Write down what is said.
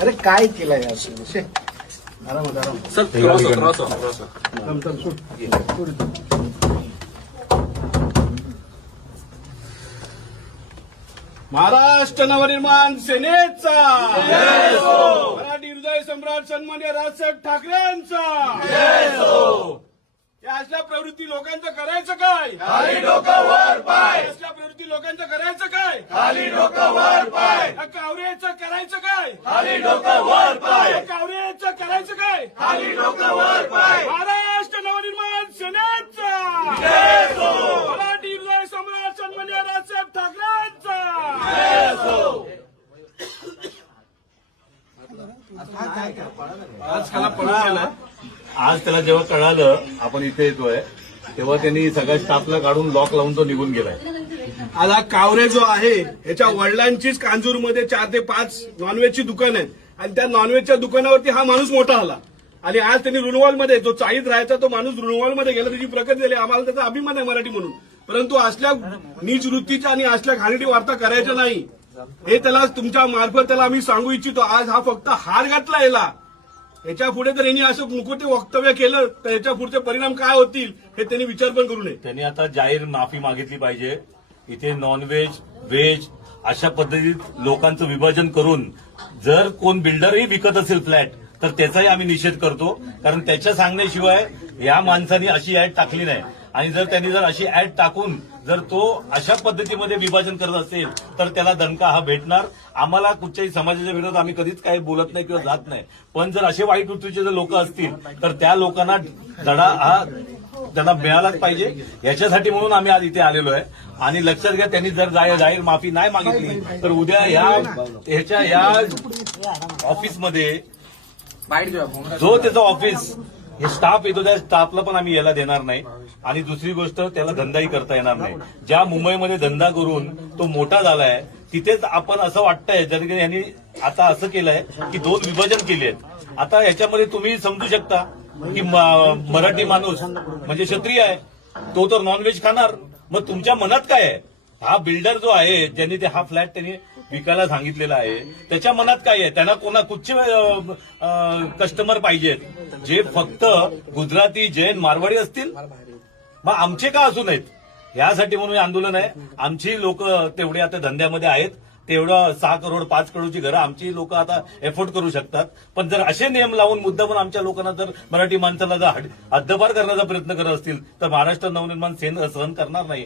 अरे काय केलंय असं महाराष्ट्र नवनिर्माण सेनेचा मराठी हृदय सम्राट सन्माननीय राजसाहेब ठाकरेंचा या असल्या प्रवृत्ती लोकांचं करायचं काय? खाली डोकं वर पाय. असल्या प्रवृत्ती लोकांचं करायचं काय? खाली डोकं वर पाय. या कावऱ्याचं करायचं काय? खाली डोकं वर पाय. या कावऱ्याचं करायचं काय? खाली डोकं वर पाय. महाराष्ट्र नवनिर्माण सेनेचा जय हो. मराठी हृदय सम्राट सन्माननीय राजसाहेब ठाकरेंचा जय हो. आज त्याला पळून गेला. आज त्याला जेव्हा कळालं आपण इथे येतोय तेव्हा त्यांनी सगळ्या स्टाफला काढून लॉक लावून तो निघून गेलाय. आज हा कावरे जो आहे याच्या वडिलांचीच कांजूरमध्ये 4 ते 5 नॉनव्हेजची दुकान आहेत आणि त्या नॉनव्हेजच्या दुकानावरती हा माणूस मोठा आला आणि आज त्यांनी रुणवालमध्ये जो चाळीत राहायचा तो माणूस रुणवालमध्ये गेला, त्याची प्रगती झाली. आम्हाला त्याचा अभिमान आहे मराठी म्हणून. परंतु असल्या नीच वृत्तीच्या आणि असल्या घाणेरडी वार्ता करायच्या नाही हे त्याला तुमच्या मार्फत त्याला आम्ही सांगू इच्छितो. आज हा फक्त हार घातला याला. याच्या पुढे जर यांनी असं मुकुटे वक्तव्य केलं तर याच्या पुढचे परिणाम काय होतील हे त्यांनी विचार पण करू नये. त्यांनी आता जाहीर माफी मागितली पाहिजे. इथे नॉनव्हेज व्हेज अशा पद्धतीत लोकांचं विभाजन करून जर कोण बिल्डरही विकत असेल फ्लॅट तर त्याचाही आम्ही निषेध करतो. कारण त्याच्या सांगण्याशिवाय या माणसाने अशी ऍड टाकली नाही आणि जर त्यांनी जर अशी ऍड टाकून जर तो अशा पद्धतीमध्ये विभाजन करत असेल तर त्याला दणका हा भेटणार. आम्हाला कुठच्याही समाजाच्या विरोधात आम्ही कधीच काही बोलत नाही किंवा जात नाही, पण जर असे वाईट वृत्तीचे जर लोक असतील तर त्या लोकांना धडा हा त्यांना मिळालाच पाहिजे. याच्यासाठी म्हणून आम्ही आज इथे आलेलो आहे. आणि लक्षात घ्या, त्यांनी जर जाहीर माफी नाही मागितली तर उद्या ह्याच्या या ऑफिसमध्ये जो त्याचं ऑफिस हे स्टाफ येतो त्या स्टाफला पण आम्ही यायला देणार नाही. आणि दुसरी गोष्ट, त्याला धंदाही करता येणार नाही. ज्या मुंबईमध्ये धंदा करून तो मोठा झालाय तिथेच आपण असं वाटतंय जर यांनी आता असं केलंय की 2 विभाजन केले आहेत. आता याच्यामध्ये तुम्ही समजू शकता की मराठी माणूस म्हणजे क्षत्रिय आहे, तो तर नॉनव्हेज खाणार. मग तुमच्या मनात काय आहे? हा बिल्डर जो आहे ज्यांनी ते हा फ्लॅट त्यांनी विकायला सांगितलेला आहे त्याच्या मनात काय आहे? त्यांना कुठचे कस्टमर पाहिजेत जे फक्त गुजराती जैन मारवाडी असतील? मग आमचे का असू नयेत? यासाठी म्हणून आंदोलन आहे. आमची लोक तेवढे आता धंद्यामध्ये आहेत, तेवढं 6 करोड 5 करोडची घरं आमची लोक आता एफोर्ड करू शकतात. पण जर असे नियम लावून मुद्दा पण आमच्या लोकांना जर मराठी माणसाला जर हद्दपार करण्याचा प्रयत्न करत असतील तर महाराष्ट्र नवनिर्माण सेना सहन करणार नाही.